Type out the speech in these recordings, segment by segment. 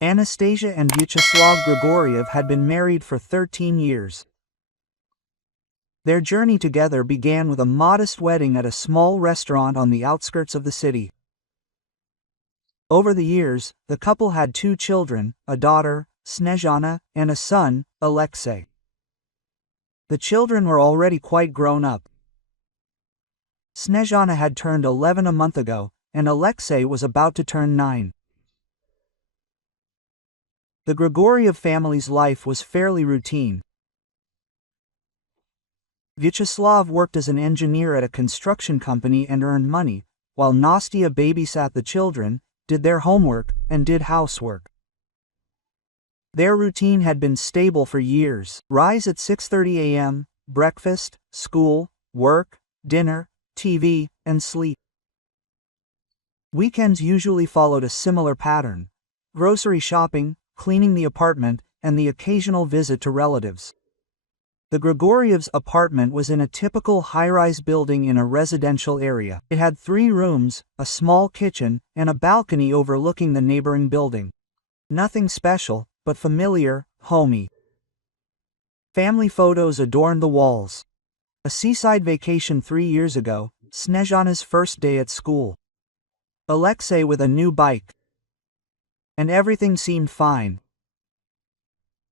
Anastasia and Vyacheslav Grigoriev had been married for 13 years. Their journey together began with a modest wedding at a small restaurant on the outskirts of the city. Over the years, the couple had 2 children, a daughter, Snezhana, and a son, Alexei. The children were already quite grown up. Snezhana had turned 11 a month ago, and Alexei was about to turn 9. The Grigoriev family's life was fairly routine. Vyacheslav worked as an engineer at a construction company and earned money, while Nastya babysat the children, did their homework, and did housework. Their routine had been stable for years. Rise at 6:30 a.m., breakfast, school, work, dinner, TV, and sleep. Weekends usually followed a similar pattern: grocery shopping, cleaning the apartment, and the occasional visit to relatives. The Grigorievs' apartment was in a typical high-rise building in a residential area. It had 3 rooms, a small kitchen, and a balcony overlooking the neighboring building. Nothing special, but familiar, homey. Family photos adorned the walls. A seaside vacation 3 years ago, Snezhana's first day at school. Alexei with a new bike. And everything seemed fine.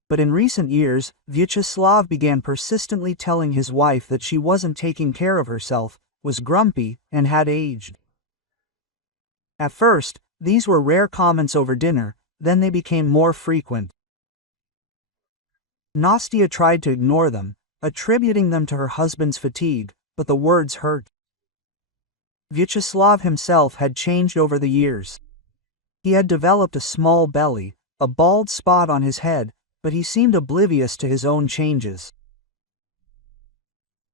But in recent years, Vyacheslav began persistently telling his wife that she wasn't taking care of herself, was grumpy, and had aged. At first, these were rare comments over dinner, then they became more frequent. Nastya tried to ignore them, attributing them to her husband's fatigue, but the words hurt. Vyacheslav himself had changed over the years. He had developed a small belly, a bald spot on his head, but he seemed oblivious to his own changes.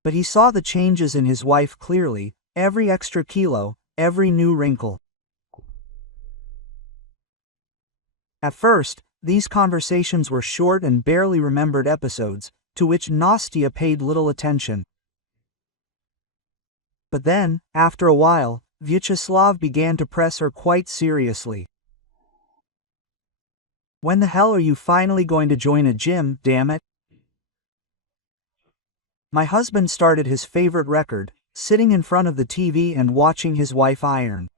But he saw the changes in his wife clearly, every extra kilo, every new wrinkle. At first, these conversations were short and barely remembered episodes, to which Nastya paid little attention. But then, after a while, Vyacheslav began to press her quite seriously. "When the hell are you finally going to join a gym, damn it?" My husband started his favorite record, sitting in front of the TV and watching his wife iron.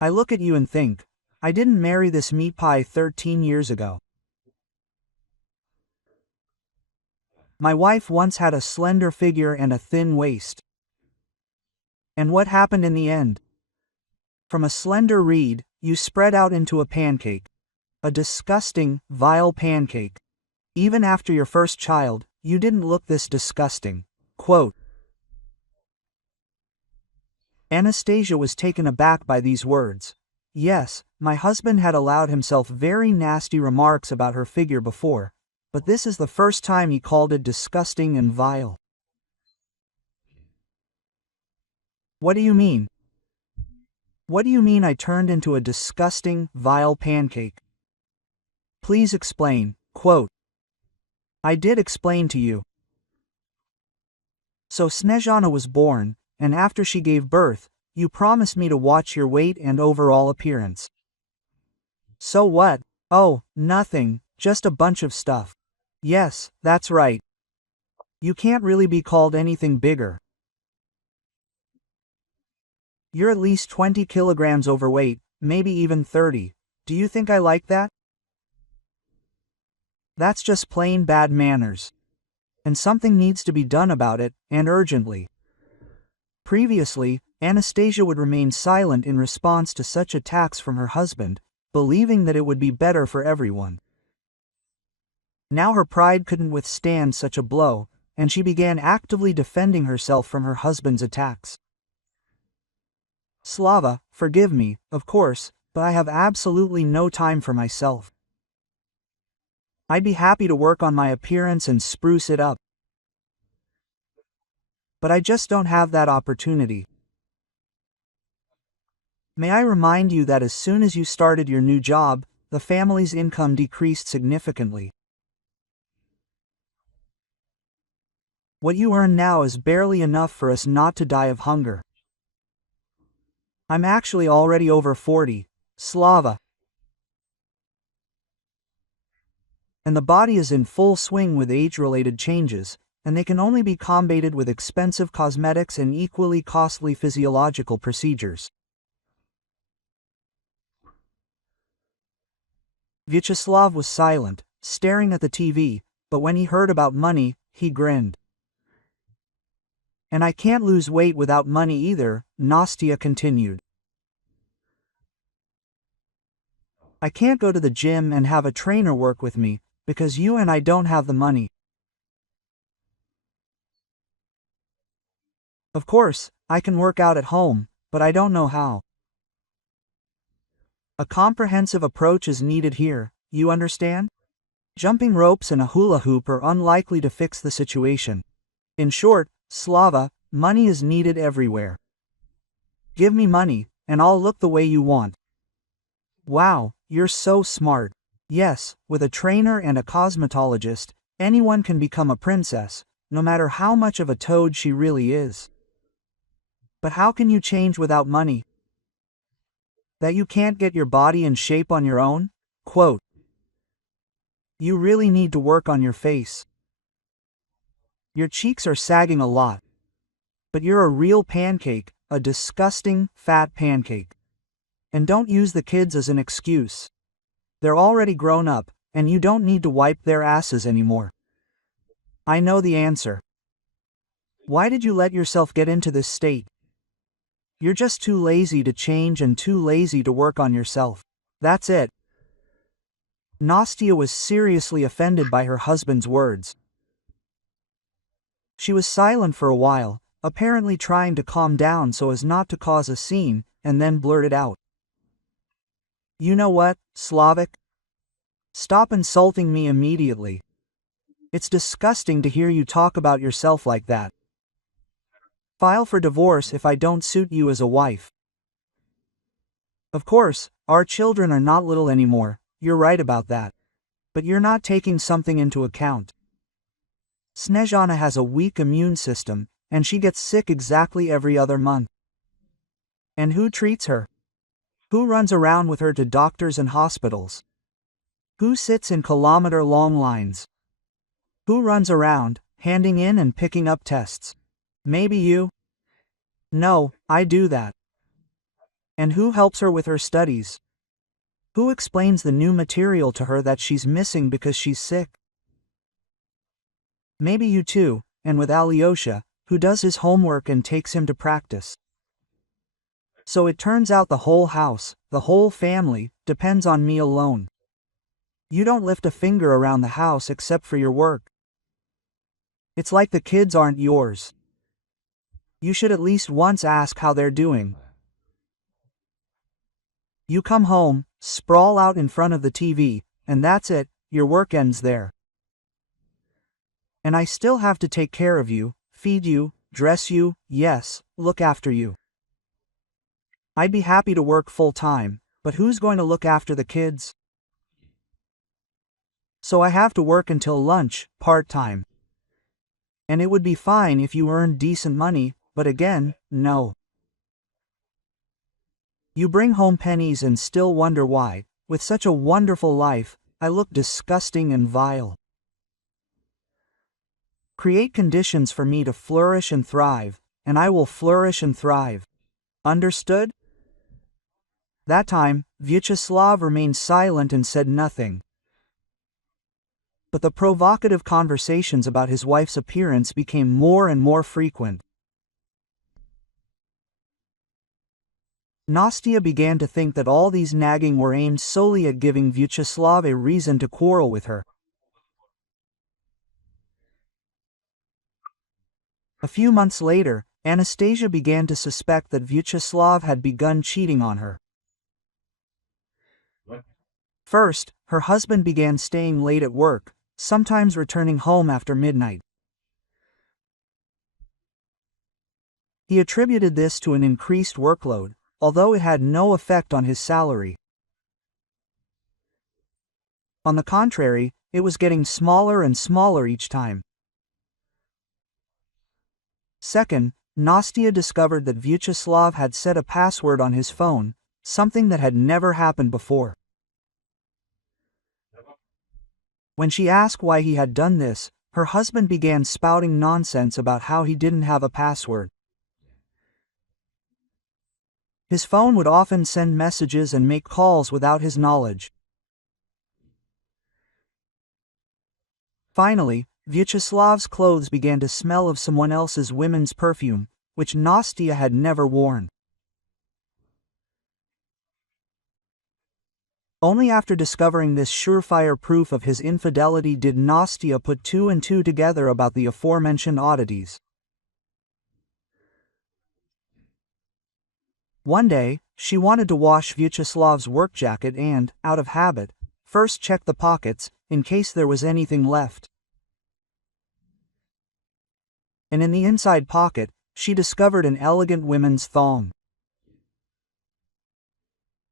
I look at you and think, I didn't marry this meat pie 13 years ago. My wife once had a slender figure and a thin waist. And what happened in the end? From a slender reed, you spread out into a pancake. A disgusting, vile pancake. Even after your first child, you didn't look this disgusting. Quote. Anastasia was taken aback by these words. Yes, my husband had allowed himself very nasty remarks about her figure before, but this is the first time he called it disgusting and vile. What do you mean? What do you mean I turned into a disgusting, vile pancake? Please explain. Quote. I did explain to you. So Snezhana was born, and after she gave birth, you promised me to watch your weight and overall appearance. So what? Oh, nothing, just a bunch of stuff. Yes, that's right. You can't really be called anything bigger. You're at least 20 kilograms overweight, maybe even 30. Do you think I like that? That's just plain bad manners. And something needs to be done about it, and urgently. Previously, Anastasia would remain silent in response to such attacks from her husband, believing that it would be better for everyone. Now her pride couldn't withstand such a blow, and she began actively defending herself from her husband's attacks. Slava, forgive me, of course, but I have absolutely no time for myself. I'd be happy to work on my appearance and spruce it up. But I just don't have that opportunity. May I remind you that as soon as you started your new job, the family's income decreased significantly. What you earn now is barely enough for us not to die of hunger. I'm actually already over 40. Slava. And the body is in full swing with age-related changes, and they can only be combated with expensive cosmetics and equally costly physiological procedures. Vyacheslav was silent, staring at the TV, but when he heard about money, he grinned. And I can't lose weight without money either, Nastya continued. I can't go to the gym and have a trainer work with me, because you and I don't have the money. Of course, I can work out at home, but I don't know how. A comprehensive approach is needed here, you understand? Jumping ropes and a hula hoop are unlikely to fix the situation. In short, Slava, money is needed everywhere. Give me money, and I'll look the way you want. Wow, you're so smart. Yes, with a trainer and a cosmetologist, anyone can become a princess, no matter how much of a toad she really is. But how can you change without money? That you can't get your body in shape on your own? Quote. You really need to work on your face. Your cheeks are sagging a lot. But you're a real pancake, a disgusting, fat pancake. And don't use the kids as an excuse. They're already grown up, and you don't need to wipe their asses anymore. I know the answer. Why did you let yourself get into this state? You're just too lazy to change and too lazy to work on yourself. That's it. Nastya was seriously offended by her husband's words. She was silent for a while, apparently trying to calm down so as not to cause a scene, and then blurted out. You know what, Slavik? Stop insulting me immediately. It's disgusting to hear you talk about yourself like that. File for divorce if I don't suit you as a wife. Of course, our children are not little anymore, you're right about that. But you're not taking something into account. Snezhana has a weak immune system, and she gets sick exactly every other month. And who treats her? Who runs around with her to doctors and hospitals? Who sits in kilometer-long lines? Who runs around, handing in and picking up tests? Maybe you? No, I do that. And who helps her with her studies? Who explains the new material to her that she's missing because she's sick? Maybe you too, and with Alyosha, who does his homework and takes him to practice. So it turns out the whole house, the whole family, depends on me alone. You don't lift a finger around the house except for your work. It's like the kids aren't yours. You should at least once ask how they're doing. You come home, sprawl out in front of the TV, and that's it, your work ends there. And I still have to take care of you, feed you, dress you, yes, look after you. I'd be happy to work full-time, but who's going to look after the kids? So I have to work until lunch, part-time. And it would be fine if you earned decent money, but again, no. You bring home pennies and still wonder why, with such a wonderful life, I look disgusting and vile. Create conditions for me to flourish and thrive, and I will flourish and thrive. Understood? That time, Vyacheslav remained silent and said nothing. But the provocative conversations about his wife's appearance became more and more frequent. Nastya began to think that all these nagging were aimed solely at giving Vyacheslav a reason to quarrel with her. A few months later, Anastasia began to suspect that Vyacheslav had begun cheating on her. First, her husband began staying late at work, sometimes returning home after midnight. He attributed this to an increased workload, although it had no effect on his salary. On the contrary, it was getting smaller and smaller each time. Second, Nastya discovered that Vyacheslav had set a password on his phone, something that had never happened before. When she asked why he had done this, her husband began spouting nonsense about how he didn't have a password. His phone would often send messages and make calls without his knowledge. Finally, Vyacheslav's clothes began to smell of someone else's women's perfume, which Nastya had never worn. Only after discovering this surefire proof of his infidelity did Nastya put two and two together about the aforementioned oddities. One day, she wanted to wash Vyacheslav's work jacket and, out of habit, first checked the pockets, in case there was anything left. And in the inside pocket, she discovered an elegant women's thong.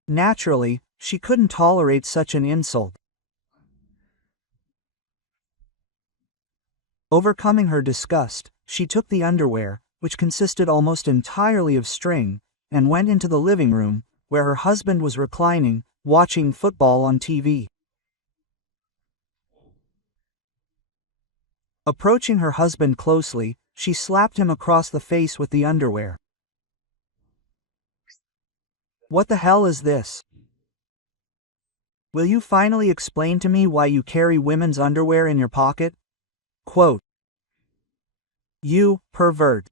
Naturally, she couldn't tolerate such an insult. Overcoming her disgust, she took the underwear, which consisted almost entirely of string, and went into the living room, where her husband was reclining, watching football on TV. Approaching her husband closely, she slapped him across the face with the underwear. "What the hell is this? Will you finally explain to me why you carry women's underwear in your pocket? Quote, you pervert."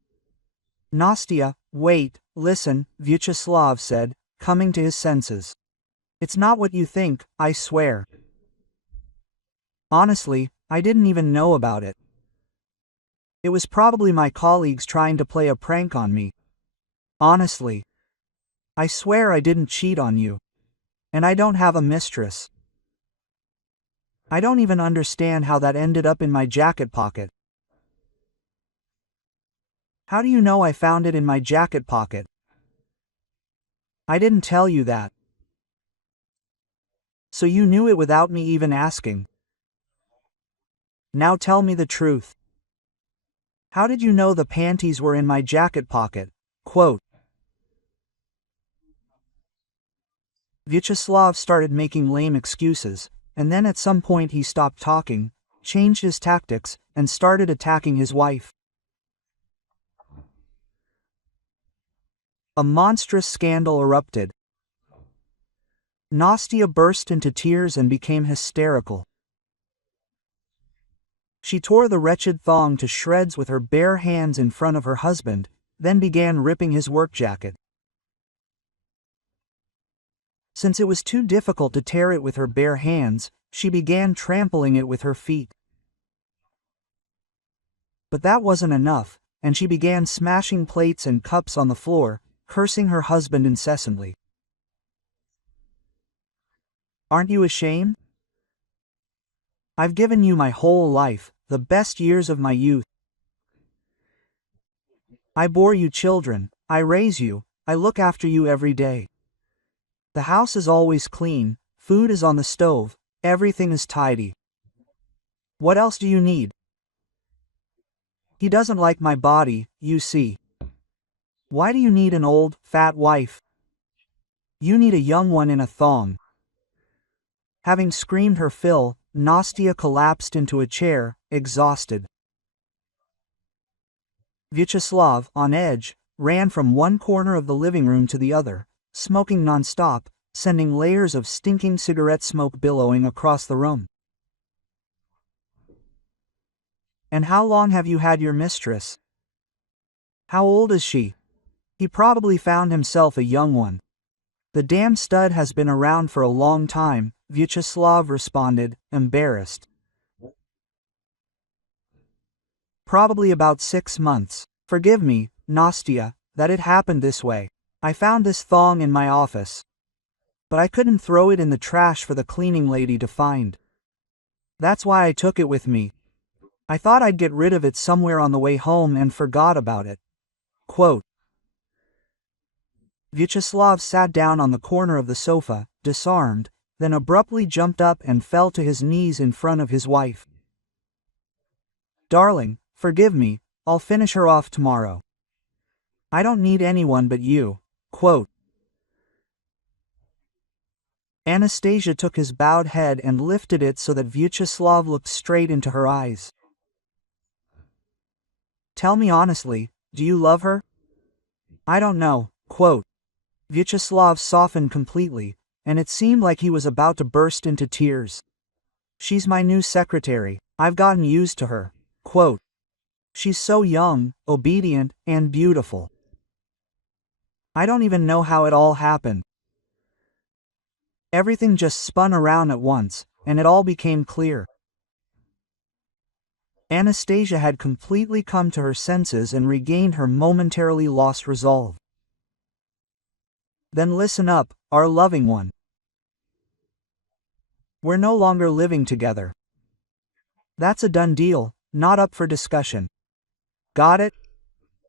"Nastya, wait, listen," Vyacheslav said, coming to his senses. "It's not what you think, I swear. Honestly, I didn't even know about it. It was probably my colleagues trying to play a prank on me. Honestly. I swear I didn't cheat on you. And I don't have a mistress. I don't even understand how that ended up in my jacket pocket. How do you know I found it in my jacket pocket? I didn't tell you that. So you knew it without me even asking. Now tell me the truth. How did you know the panties were in my jacket pocket?" Quote. Vyacheslav started making lame excuses, and then at some point he stopped talking, changed his tactics, and started attacking his wife. A monstrous scandal erupted. Nastya burst into tears and became hysterical. She tore the wretched thong to shreds with her bare hands in front of her husband, then began ripping his work jacket. Since it was too difficult to tear it with her bare hands, she began trampling it with her feet. But that wasn't enough, and she began smashing plates and cups on the floor, cursing her husband incessantly. "Aren't you ashamed? I've given you my whole life, the best years of my youth. I bore you children, I raise you, I look after you every day. The house is always clean, food is on the stove, everything is tidy. What else do you need? He doesn't like my body, you see. Why do you need an old, fat wife? You need a young one in a thong." Having screamed her fill, Nastya collapsed into a chair, exhausted. Vyacheslav, on edge, ran from one corner of the living room to the other, smoking non-stop, sending layers of stinking cigarette smoke billowing across the room. "And how long have you had your mistress? How old is she?" "He probably found himself a young one. The damn stud has been around for a long time," Vyacheslav responded, embarrassed. "Probably about 6 months. Forgive me, Nastya, that it happened this way. I found this thong in my office. But I couldn't throw it in the trash for the cleaning lady to find. That's why I took it with me. I thought I'd get rid of it somewhere on the way home and forgot about it." Quote. Vyacheslav sat down on the corner of the sofa, disarmed, then abruptly jumped up and fell to his knees in front of his wife. "Darling, forgive me, I'll finish her off tomorrow. I don't need anyone but you. Quote. Anastasia took his bowed head and lifted it so that Vyacheslav looked straight into her eyes. Tell me honestly, do you love her? I don't know. Quote. Vyacheslav softened completely, and it seemed like he was about to burst into tears. She's my new secretary. I've gotten used to her. Quote. She's so young, obedient, and beautiful. I don't even know how it all happened. Everything just spun around at once, and it all became clear. Anastasia had completely come to her senses and regained her momentarily lost resolve. Then listen up, our loving one. We're no longer living together. That's a done deal, not up for discussion. Got it?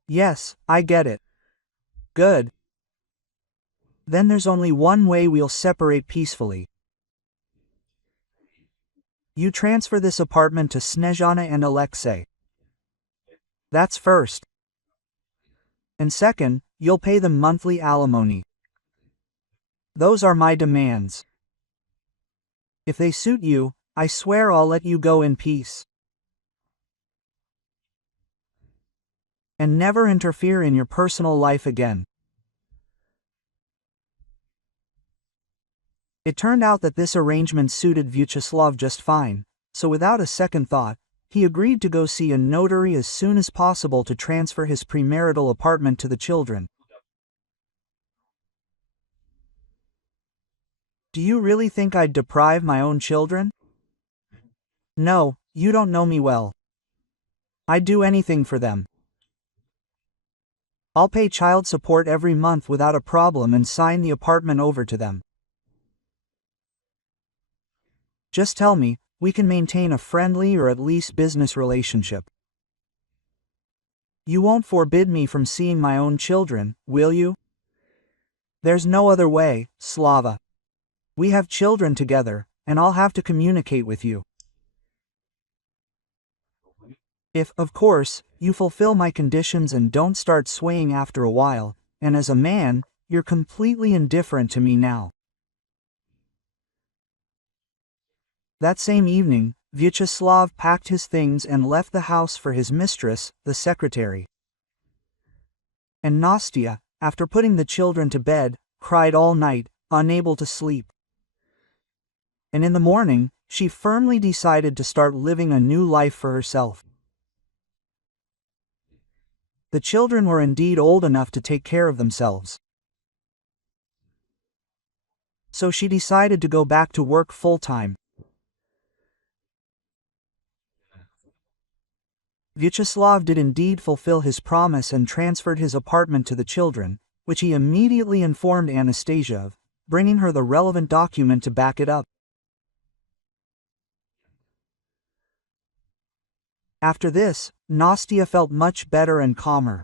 Yes, I get it. Good. Then there's only one way we'll separate peacefully. You transfer this apartment to Snezhana and Alexei. That's first. And second, you'll pay them monthly alimony. Those are my demands. If they suit you, I swear I'll let you go in peace. And never interfere in your personal life again. It turned out that this arrangement suited Vyacheslav just fine, so without a second thought, he agreed to go see a notary as soon as possible to transfer his premarital apartment to the children. Do you really think I'd deprive my own children? No, you don't know me well. I'd do anything for them. I'll pay child support every month without a problem and sign the apartment over to them. Just tell me, we can maintain a friendly or at least business relationship. You won't forbid me from seeing my own children, will you? There's no other way, Slava. We have children together, and I'll have to communicate with you. If, of course, you fulfill my conditions and don't start swaying after a while, and as a man, you're completely indifferent to me now. That same evening, Vyacheslav packed his things and left the house for his mistress, the secretary. And Nastya, after putting the children to bed, cried all night, unable to sleep. And in the morning, she firmly decided to start living a new life for herself. The children were indeed old enough to take care of themselves. So she decided to go back to work full-time. Vyacheslav did indeed fulfill his promise and transferred his apartment to the children, which he immediately informed Anastasia of, bringing her the relevant document to back it up. After this, Nastya felt much better and calmer.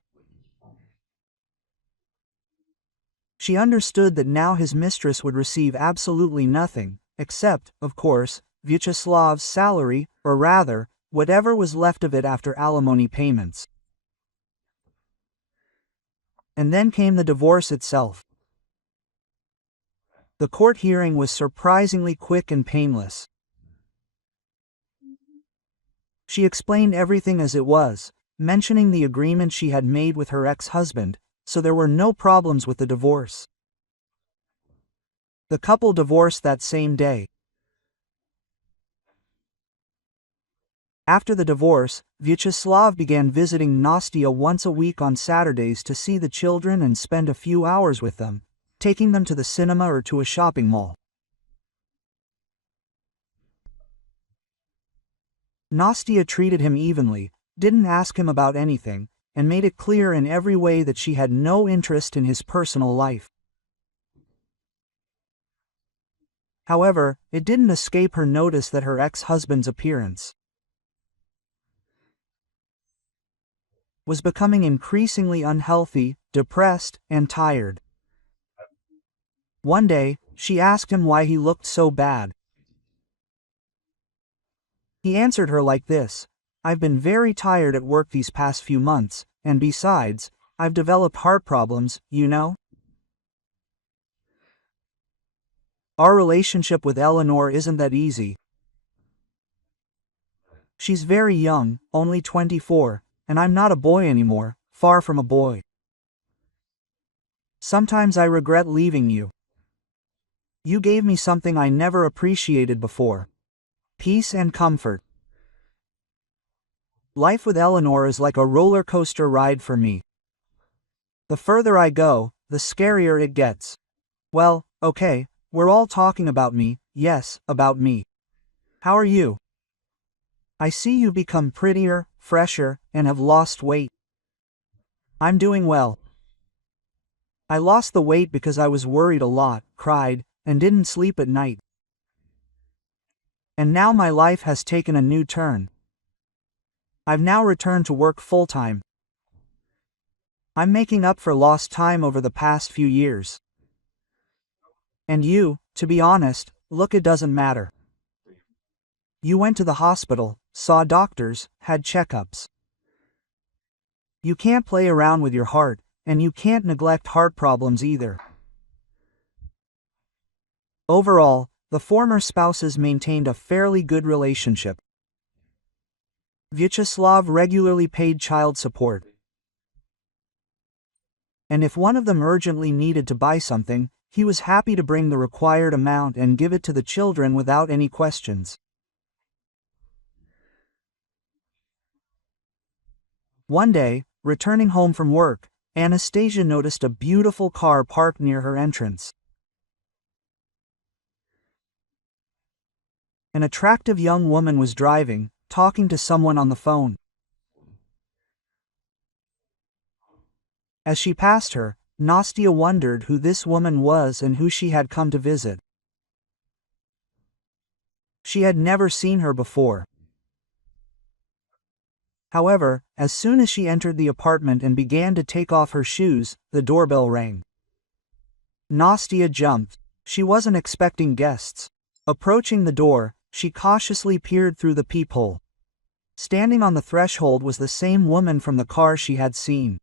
She understood that now his mistress would receive absolutely nothing, except, of course, Vyacheslav's salary, or rather, whatever was left of it after alimony payments. And then came the divorce itself. The court hearing was surprisingly quick and painless. She explained everything as it was, mentioning the agreement she had made with her ex-husband, so there were no problems with the divorce. The couple divorced that same day. After the divorce, Vyacheslav began visiting Nastya once a week on Saturdays to see the children and spend a few hours with them, taking them to the cinema or to a shopping mall. Nastya treated him evenly, didn't ask him about anything, and made it clear in every way that she had no interest in his personal life. However, it didn't escape her notice that her ex-husband's appearance was becoming increasingly unhealthy, depressed, and tired. One day, she asked him why he looked so bad. He answered her like this: "I've been very tired at work these past few months, and besides, I've developed heart problems, you know? Our relationship with Eleanor isn't that easy. She's very young, only 24, and I'm not a boy anymore, far from a boy. Sometimes I regret leaving you. You gave me something I never appreciated before. Peace and comfort. Life with Eleanor is like a roller coaster ride for me. The further I go, the scarier it gets. Well, okay, we're all talking about me, yes, about me. How are you? I see you become prettier, fresher, and have lost weight. I'm doing well. I lost the weight because I was worried a lot, cried, and didn't sleep at night. And now my life has taken a new turn. I've now returned to work full-time. I'm making up for lost time over the past few years. And you, to be honest, look, it doesn't matter. You went to the hospital, saw doctors, had checkups. You can't play around with your heart, and you can't neglect heart problems either. Overall, the former spouses maintained a fairly good relationship. Vyacheslav regularly paid child support. And if one of them urgently needed to buy something, he was happy to bring the required amount and give it to the children without any questions. One day, returning home from work, Anastasia noticed a beautiful car parked near her entrance. An attractive young woman was driving, talking to someone on the phone. As she passed her, Nastia wondered who this woman was and who she had come to visit. She had never seen her before. However, as soon as she entered the apartment and began to take off her shoes, the doorbell rang. Nastia jumped. She wasn't expecting guests. Approaching the door, she cautiously peered through the peephole. Standing on the threshold was the same woman from the car she had seen.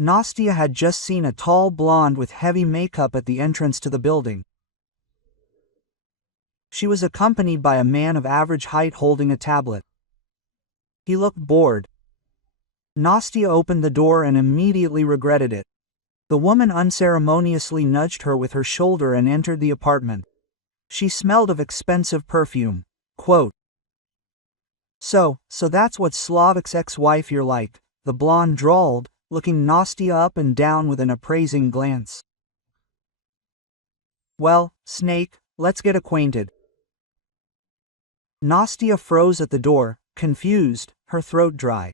Nastia had just seen a tall blonde with heavy makeup at the entrance to the building. She was accompanied by a man of average height holding a tablet. He looked bored. Nastia opened the door and immediately regretted it. The woman unceremoniously nudged her with her shoulder and entered the apartment. She smelled of expensive perfume. Quote, So that's what Slavik's ex-wife you're like, the blonde drawled, looking Nastia up and down with an appraising glance. Well, Snake, let's get acquainted. Nastia froze at the door, confused, her throat dry.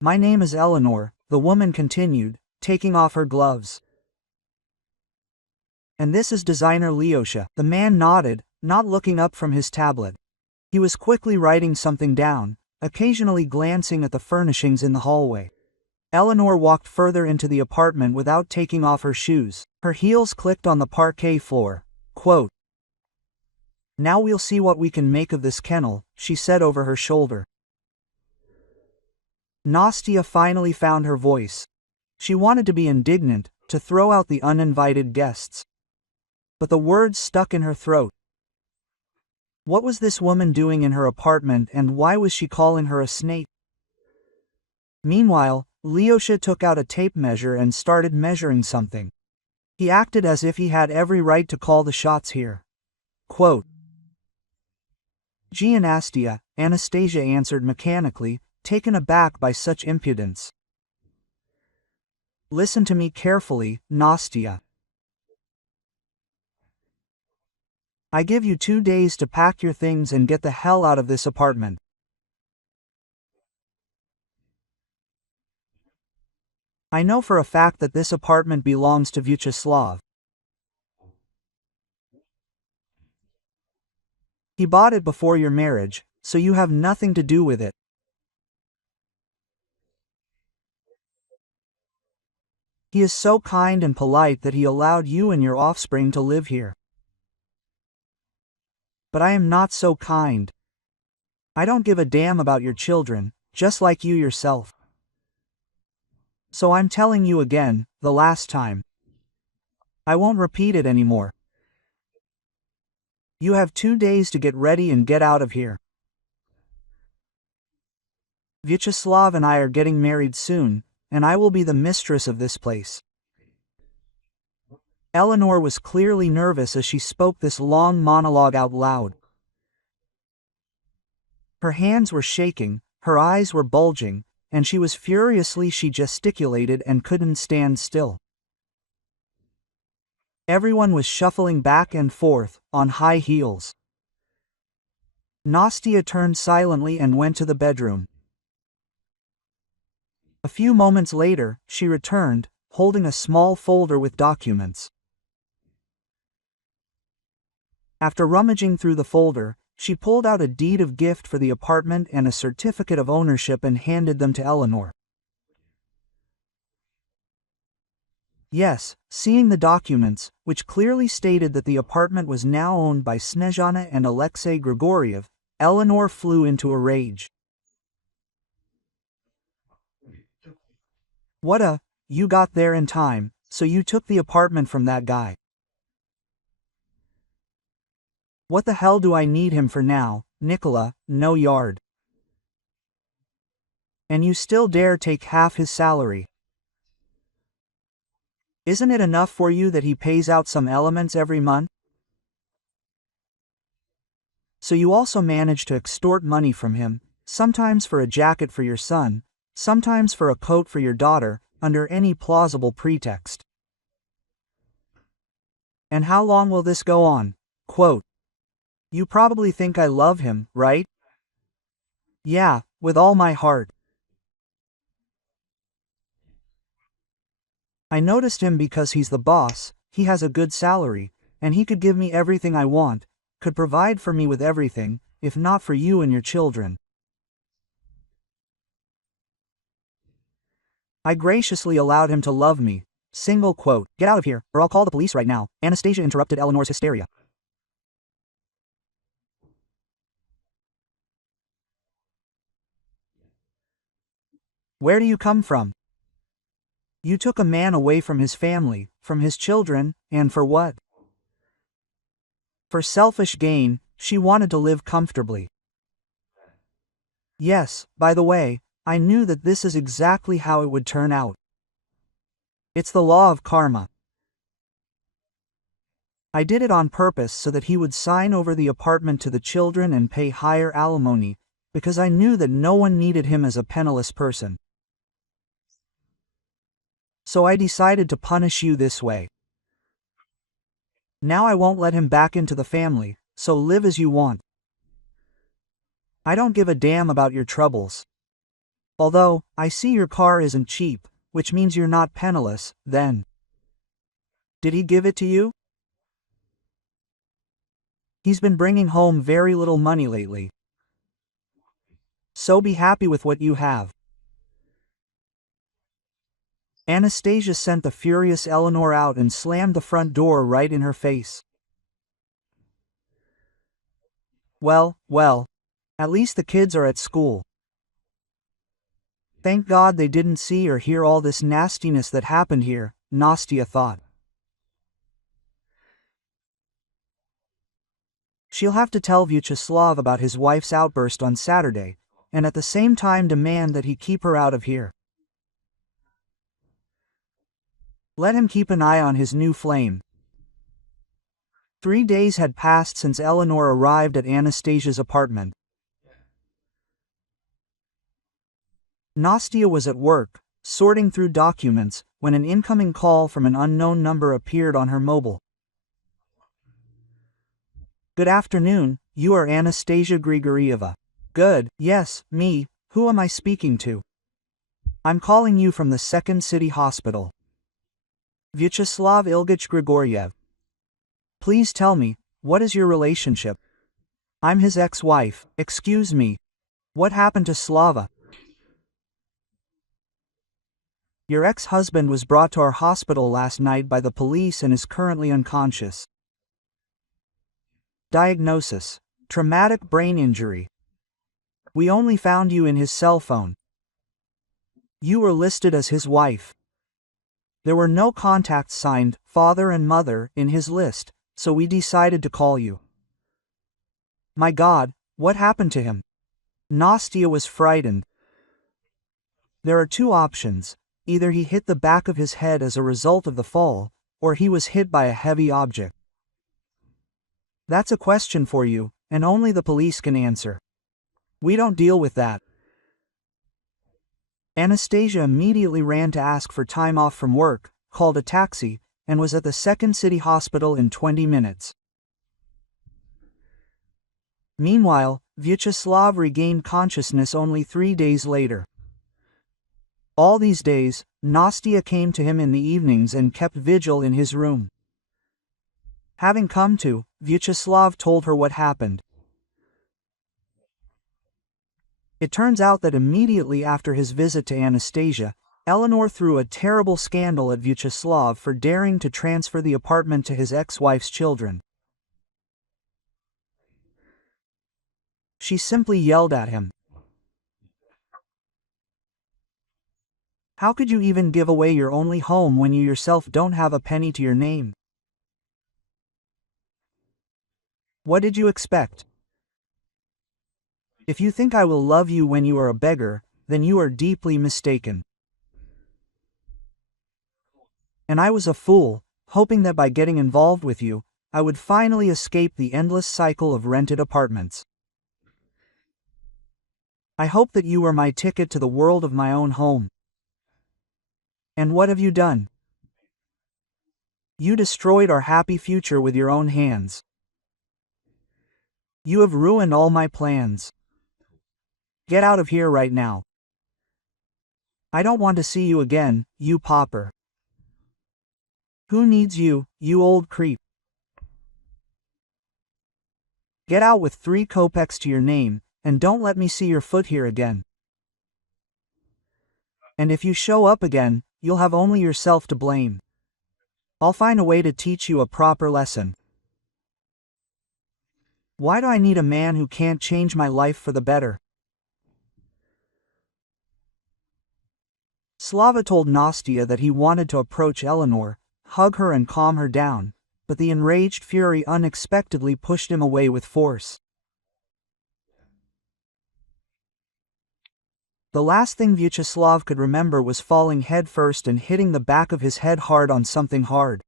My name is Eleanor, the woman continued, taking off her gloves. And this is designer Lyosha. The man nodded, not looking up from his tablet. He was quickly writing something down, occasionally glancing at the furnishings in the hallway. Eleanor walked further into the apartment without taking off her shoes. Her heels clicked on the parquet floor. Quote, Now we'll see what we can make of this kennel, she said over her shoulder. Nastia finally found her voice. She wanted to be indignant, to throw out the uninvited guests. But the words stuck in her throat. What was this woman doing in her apartment and why was she calling her a snake? Meanwhile, Lyosha took out a tape measure and started measuring something. He acted as if he had every right to call the shots here. Quote, Gee, Anastasia answered mechanically, taken aback by such impudence. Listen to me carefully, Nastia. I give you 2 days to pack your things and get the hell out of this apartment. I know for a fact that this apartment belongs to Vyacheslav. He bought it before your marriage, so you have nothing to do with it. He is so kind and polite that he allowed you and your offspring to live here. But I am not so kind. I don't give a damn about your children, just like you yourself. So I'm telling you again, the last time. I won't repeat it anymore. You have 2 days to get ready and get out of here. Vyacheslav and I are getting married soon, and I will be the mistress of this place. Eleanor was clearly nervous as she spoke this long monologue out loud. Her hands were shaking, her eyes were bulging, and she gesticulated and couldn't stand still. Everyone was shuffling back and forth, on high heels. Nastya turned silently and went to the bedroom. A few moments later, she returned, holding a small folder with documents. After rummaging through the folder, she pulled out a deed of gift for the apartment and a certificate of ownership and handed them to Eleanor. Yes, seeing the documents, which clearly stated that the apartment was now owned by Snezhana and Alexei Grigoriev, Eleanor flew into a rage. You got there in time, so you took the apartment from that guy. What the hell do I need him for now, Nicola, no yard. And you still dare take half his salary. Isn't it enough for you that he pays out some elements every month? So you also manage to extort money from him, sometimes for a jacket for your son, sometimes for a coat for your daughter, under any plausible pretext. And how long will this go on? Quote, you probably think I love him, right? Yeah, with all my heart. I noticed him because he's the boss, he has a good salary, and he could give me everything I want, could provide for me with everything, if not for you and your children. I graciously allowed him to love me. Single quote. Get out of here, or I'll call the police right now, Anastasia interrupted Eleanor's hysteria. Where do you come from? You took a man away from his family, from his children, and for what? For selfish gain, she wanted to live comfortably. Yes, by the way, I knew that this is exactly how it would turn out. It's the law of karma. I did it on purpose so that he would sign over the apartment to the children and pay higher alimony, because I knew that no one needed him as a penniless person. So I decided to punish you this way. Now I won't let him back into the family, so live as you want. I don't give a damn about your troubles. Although, I see your car isn't cheap, which means you're not penniless, then. Did he give it to you? He's been bringing home very little money lately. So be happy with what you have. Anastasia sent the furious Eleanor out and slammed the front door right in her face. Well, at least the kids are at school. Thank God they didn't see or hear all this nastiness that happened here, Nastya thought. She'll have to tell Vyacheslav about his wife's outburst on Saturday, and at the same time demand that he keep her out of here. Let him keep an eye on his new flame. 3 days had passed since Eleanor arrived at Anastasia's apartment. Nastya was at work, sorting through documents, when an incoming call from an unknown number appeared on her mobile. Good afternoon, you are Anastasia Grigorieva. Good, yes, me, who am I speaking to? I'm calling you from the Second City Hospital. Vyacheslav Ilgich Grigoriev. Please tell me, what is your relationship? I'm his ex-wife. Excuse me. What happened to Slava? Your ex-husband was brought to our hospital last night by the police and is currently unconscious. Diagnosis: traumatic brain injury. We only found you in his cell phone. You were listed as his wife. There were no contacts signed father and mother in his list, so we decided to call you. My God, what happened to him? Nastya was frightened. There are two options. Either he hit the back of his head as a result of the fall, or he was hit by a heavy object. That's a question for you, and only the police can answer. We don't deal with that. Anastasia immediately ran to ask for time off from work, called a taxi, and was at the second city hospital in 20 minutes. Meanwhile, Vyacheslav regained consciousness only 3 days later. All these days, Nastya came to him in the evenings and kept vigil in his room. Having come to, Vyacheslav told her what happened. It turns out that immediately after his visit to Anastasia, Eleanor threw a terrible scandal at Vyacheslav for daring to transfer the apartment to his ex-wife's children. She simply yelled at him. How could you even give away your only home when you yourself don't have a penny to your name? What did you expect? If you think I will love you when you are a beggar, then you are deeply mistaken. And I was a fool, hoping that by getting involved with you, I would finally escape the endless cycle of rented apartments. I hoped that you were my ticket to the world of my own home. And what have you done? You destroyed our happy future with your own hands. You have ruined all my plans. Get out of here right now. I don't want to see you again, you pauper. Who needs you, you old creep? Get out with 3 kopecks to your name, and don't let me see your foot here again. And if you show up again, you'll have only yourself to blame. I'll find a way to teach you a proper lesson. Why do I need a man who can't change my life for the better? Slava told Nastya that he wanted to approach Eleanor, hug her and calm her down, but the enraged fury unexpectedly pushed him away with force. The last thing Vyacheslav could remember was falling headfirst and hitting the back of his head hard on something hard.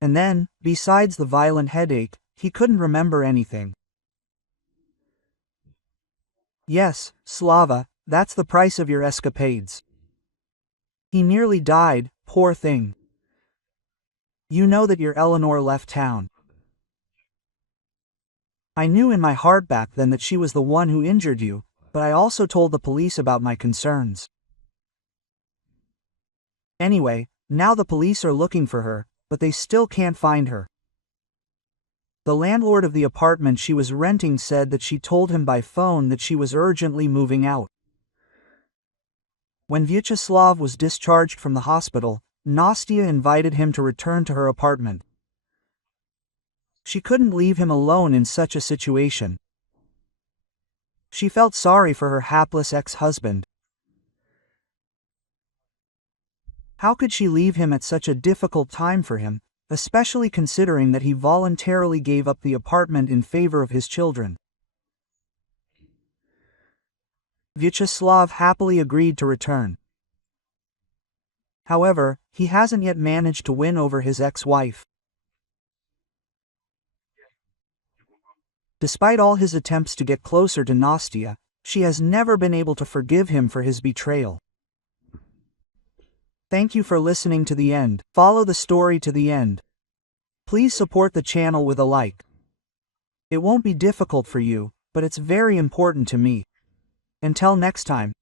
And then, besides the violent headache, he couldn't remember anything. Yes, Slava, that's the price of your escapades. He nearly died, poor thing. You know that your Eleanor left town. I knew in my heart back then that she was the one who injured you, but I also told the police about my concerns. Anyway, now the police are looking for her, but they still can't find her. The landlord of the apartment she was renting said that she told him by phone that she was urgently moving out. When Vyacheslav was discharged from the hospital, Nastya invited him to return to her apartment. She couldn't leave him alone in such a situation. She felt sorry for her hapless ex-husband. How could she leave him at such a difficult time for him, especially considering that he voluntarily gave up the apartment in favor of his children? Vyacheslav happily agreed to return. However, he hasn't yet managed to win over his ex-wife. Despite all his attempts to get closer to Nastya, she has never been able to forgive him for his betrayal. Thank you for listening to the end. Follow the story to the end. Please support the channel with a like. It won't be difficult for you, but it's very important to me. Until next time.